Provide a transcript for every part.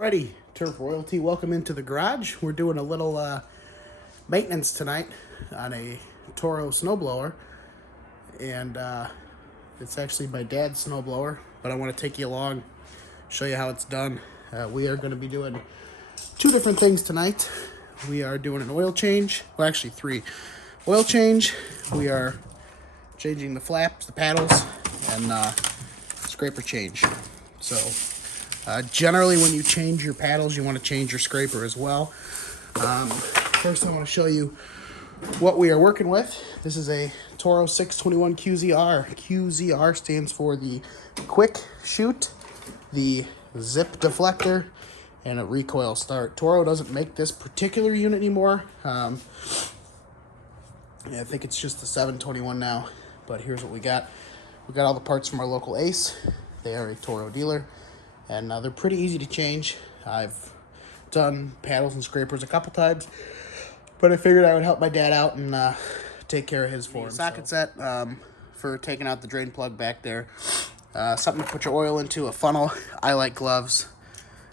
Alrighty, Turf Royalty, welcome into the garage. We're doing a little maintenance tonight on a Toro snowblower, and it's actually my dad's snowblower, but I want to take you along, show you how it's done. We are going to be doing two different things tonight. We are doing an oil change, well actually three. Oil change, we are changing the flaps, the paddles, and scraper change. So generally, when you change your paddles, you want to change your scraper as well. First, I want to show you what we are working with. This is a Toro 621 QZR. QZR stands for the quick shoot, the zip deflector, and a recoil start. Toro doesn't make this particular unit anymore. I think it's just the 721 now, but here's what we got. We got all the parts from our local Ace. They are a Toro dealer, and they're pretty easy to change. I've done paddles and scrapers a couple times, but I figured I would help my dad out and take care of his for him. Socket set for taking out the drain plug back there. Something to put your oil into, a funnel. I like gloves.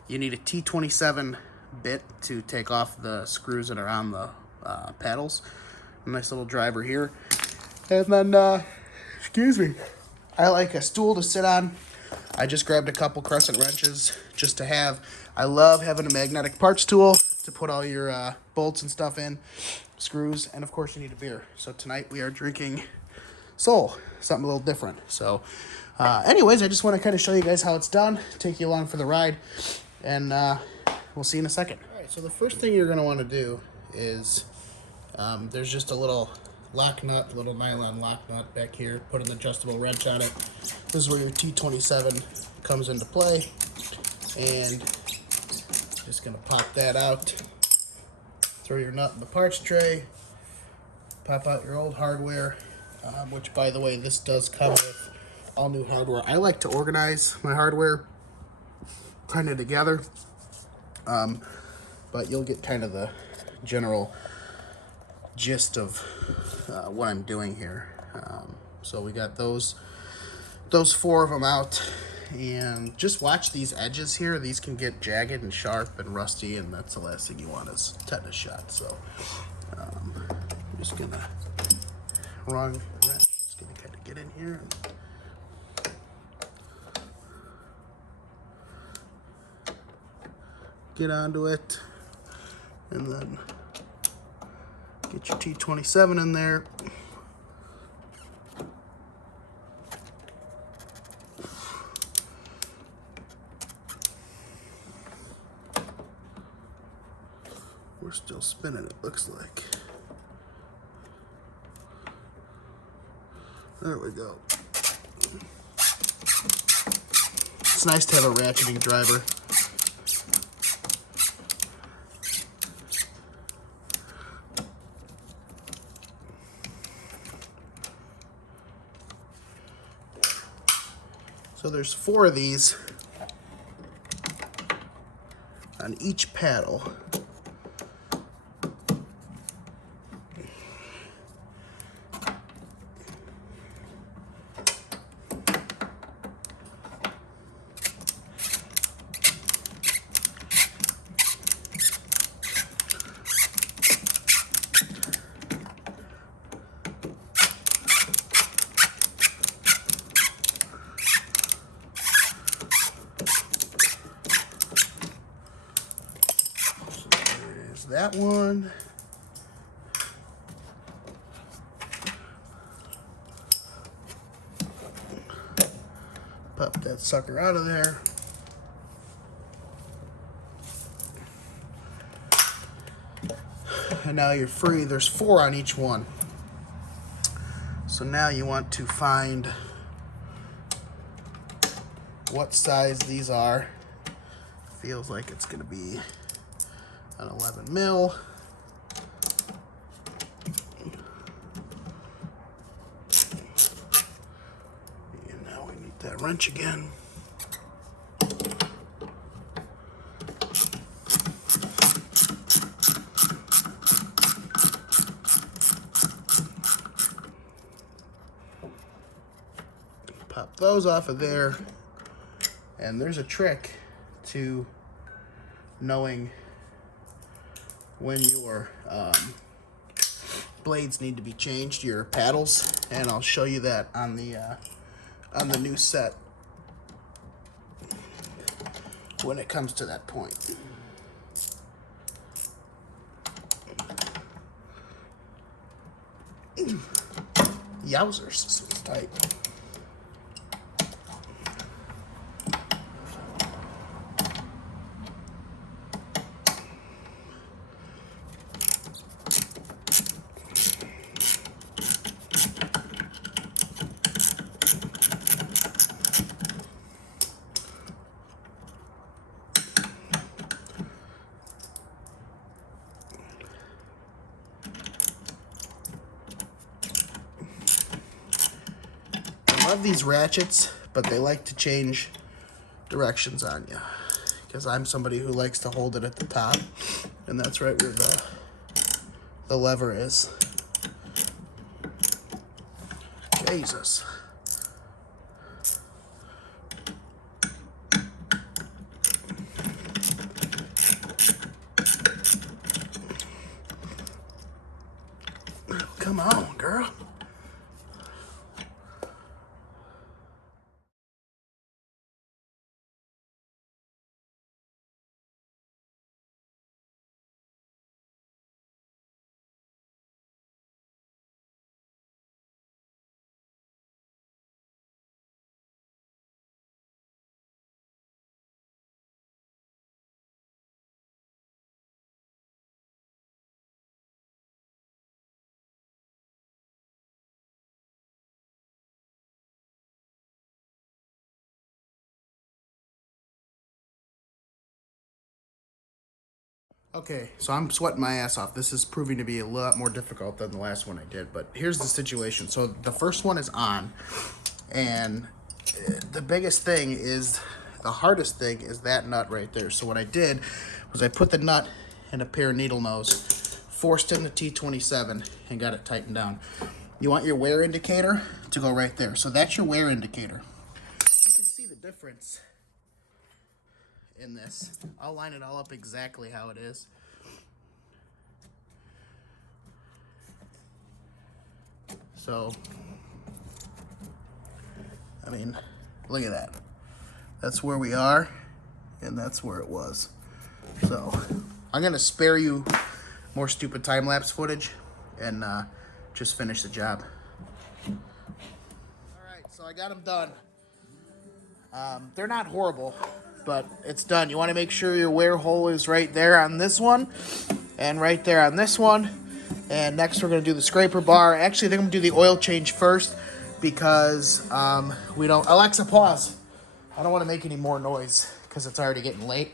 You need a T27 bit to take off the screws that are on the paddles. A nice little driver here. And then, excuse me, I like a stool to sit on. I just grabbed a couple crescent wrenches just to have. I love having a magnetic parts tool to put all your bolts and stuff in, screws, and of course you need a beer. So tonight we are drinking Soul, something a little different. So anyways, I just want to kind of show you guys how it's done, take you along for the ride, and we'll see you in a second. All right, so the first thing you're going to want to do is there's just a little lock nut, little nylon lock nut back here. Put an adjustable wrench on it. This is where your T27 comes into play, and just gonna pop that out. Throw your nut in the parts tray. Pop out your old hardware, which, by the way, this does come with all new hardware. I like to organize my hardware kind of together, but you'll get kind of the general gist of what I'm doing here. So we got those four of them out, and just watch these edges here. These can get jagged and sharp and rusty, and that's the last thing you want is tetanus shot. So I'm just gonna wrong wrench. Just gonna kind of get in here and get onto it, and then get your T27 in there. We're still spinning, it looks like. There we go. It's nice to have a ratcheting driver. So there's four of these on each paddle. That one. Pop that sucker out of there. And now you're free. There's four on each one. So now you want to find what size these are. Feels like it's going to be an 11 mil. And now we need that wrench again. Pop those off of there. And there's a trick to knowing when your blades need to be changed, your paddles, and I'll show you that on the new set when it comes to that point. Yowzers, this one's tight. I love these ratchets, but they like to change directions on you, because I'm somebody who likes to hold it at the top, and that's right where the lever is. Jesus. Come on, girl. Okay, so I'm sweating my ass off. This is proving to be a lot more difficult than the last one I did, but here's the situation. So the first one is on, and the biggest thing is, the hardest thing is that nut right there. So what I did was I put the nut in a pair of needle nose, forced in the T27, and got it tightened down. You want your wear indicator to go right there. So that's your wear indicator. You can see the difference in this. I'll line it all up exactly how it is. So, I mean, look at that. That's where we are, and that's where it was. So, I'm gonna spare you more stupid time-lapse footage and just finish the job. Alright, so I got them done. They're not horrible, but it's done. You want to make sure your wear hole is right there on this one, and right there on this one. And next we're going to do the scraper bar. Actually, I think I'm going to do the oil change first, because we don't... Alexa, pause. I don't want to make any more noise because it's already getting late.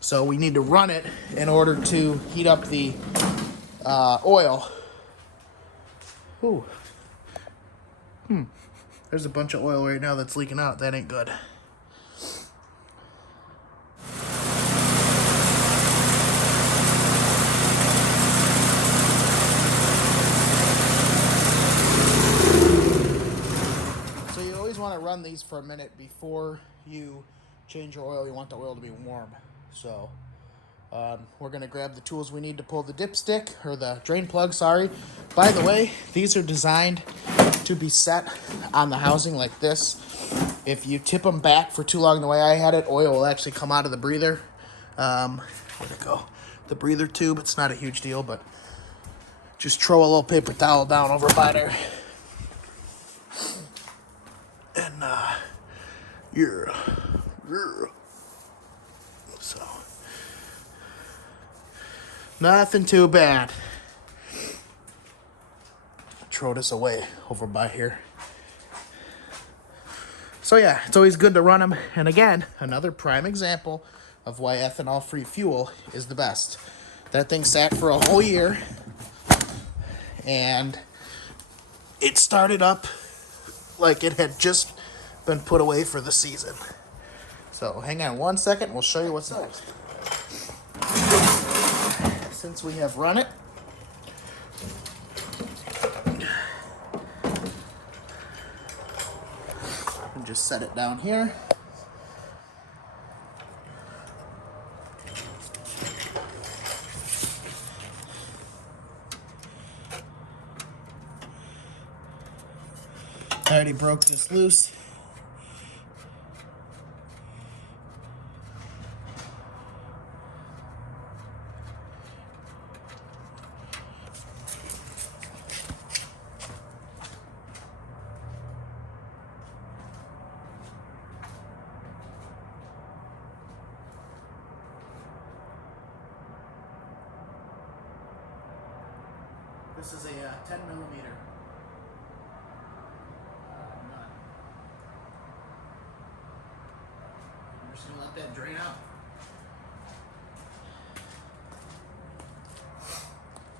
So we need to run it in order to heat up the oil. Ooh. There's a bunch of oil right now that's leaking out. That ain't good. So you always want to run these for a minute before you change your oil. You want the oil to be warm. So we're going to grab the tools we need to pull the dipstick, or the drain plug, sorry. By the way, these are designed to be set on the housing like this. If you tip them back for too long the way I had it, oil will actually come out of the breather. Where'd it go? The breather tube. It's not a huge deal, but just throw a little paper towel down over by there. And you're so nothing too bad. Throw this away over by here. So yeah, it's always good to run them. And again, another prime example of why ethanol-free fuel is the best. That thing sat for a whole year, and it started up like it had just been put away for the season. So hang on one second, we'll show you what's next. Since we have run it, and just set it down here. already broke this loose. This is a 10 millimeter. I'm just gonna let that drain out.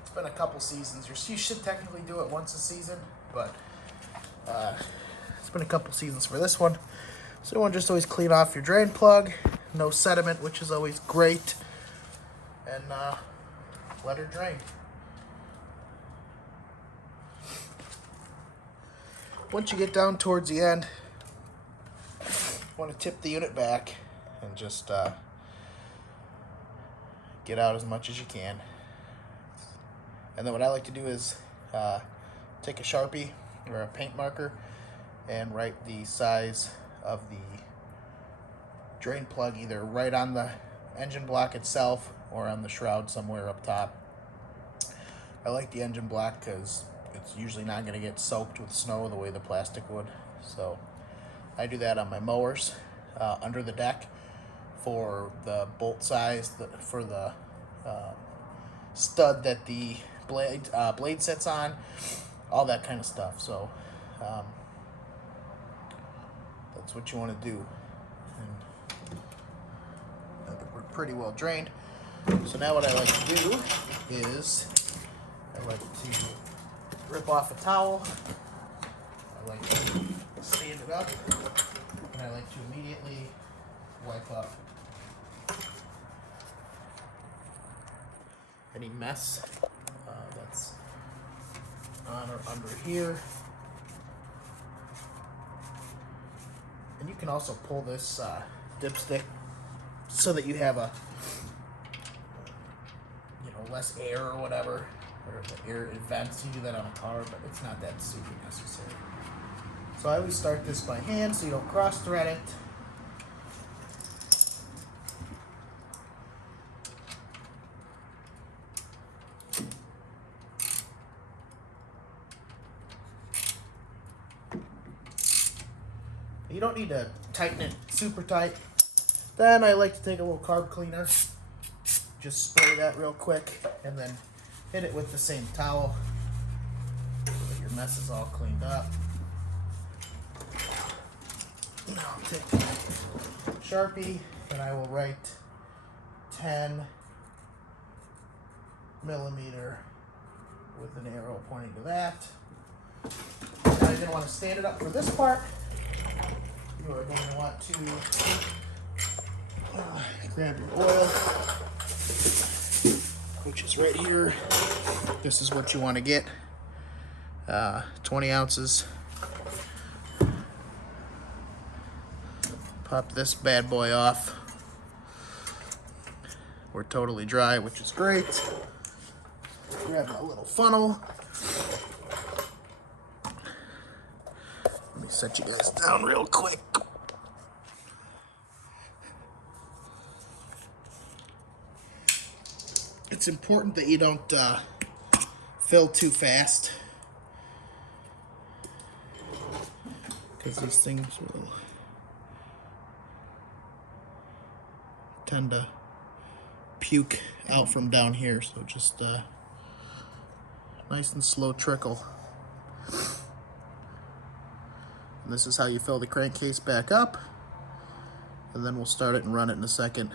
It's been a couple seasons. You should technically do it once a season, but it's been a couple seasons for this one. So you want to just always clean off your drain plug. No sediment, which is always great. And let her drain. Once you get down towards the end, you want to tip the unit back and just get out as much as you can. And then what I like to do is take a Sharpie or a paint marker and write the size of the drain plug either right on the engine block itself or on the shroud somewhere up top. I like the engine block because it's usually not going to get soaked with snow the way the plastic would. So I do that on my mowers under the deck for the bolt size, for the stud that the blade sits on, all that kind of stuff. So that's what you want to do. And we're pretty well drained. So now what I like to do is I like to rip off a towel. I like to stand it up, and I like to immediately wipe up any mess that's on or under here. And you can also pull this dipstick so that you have a, less air or whatever, or the air vents. You do that on a car, but it's not that super necessary. So I always start this by hand so you don't cross thread it. You don't need to tighten it super tight. Then I like to take a little carb cleaner, just spray that real quick, and then hit it with the same towel so that your mess is all cleaned up. Now I'll take my Sharpie and I will write 10 millimeter with an arrow pointing to that. Now you're going to want to stand it up for this part. You are going to want to grab your oil, which is right here. This is what you want to get. 20 ounces. Pop this bad boy off. We're totally dry, which is great. Grab a little funnel. Let me set you guys down real quick. It's important that you don't fill too fast, because these things will tend to puke out from down here. So just nice and slow trickle. And this is how you fill the crankcase back up, and then we'll start it and run it in a second,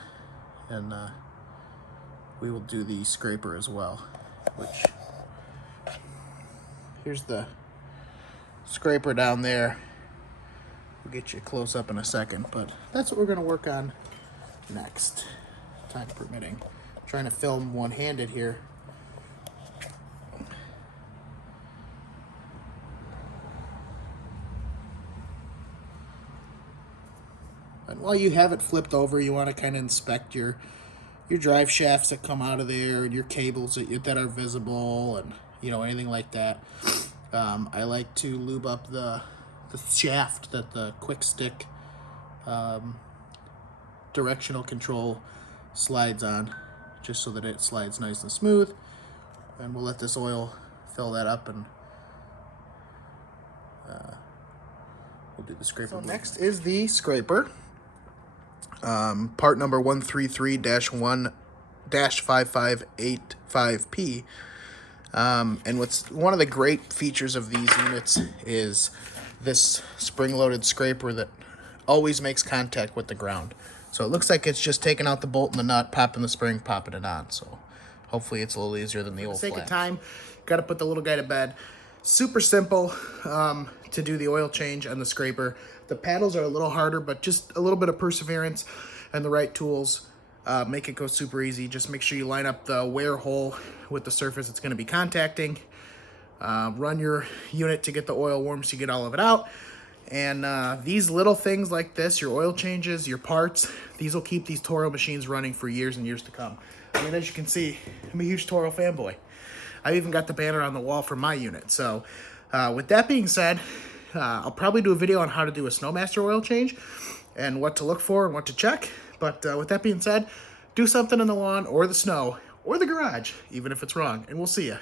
and we will do the scraper as well, which, here's the scraper down there. We'll get you close up in a second, but that's what we're going to work on next, time permitting. I'm trying to film one-handed here. And while you have it flipped over, you want to kind of inspect your drive shafts that come out of there, and your cables that are visible, and anything like that. I like to lube up the shaft that the quick stick directional control slides on, just so that it slides nice and smooth. And we'll let this oil fill that up, and we'll do the scraper. So next is the scraper. Part number 133-1-5585P. And what's one of the great features of these units is this spring-loaded scraper that always makes contact with the ground. So it looks like it's just taking out the bolt and the nut, popping the spring, popping it on. So hopefully it's a little easier than the old flat. For the sake of time, got to put the little guy to bed. Super simple to do the oil change on the scraper. The paddles are a little harder, but just a little bit of perseverance and the right tools make it go super easy. Just make sure you line up the wear hole with the surface it's going to be contacting. Run your unit to get the oil warm so you get all of it out. And these little things like this, your oil changes, your parts, these will keep these Toro machines running for years and years to come. I mean, as you can see, I'm a huge Toro fanboy. I've even got the banner on the wall for my unit. So with that being said, I'll probably do a video on how to do a Snowmaster oil change and what to look for and what to check. But with that being said, do something in the lawn or the snow or the garage, even if it's wrong, and we'll see you.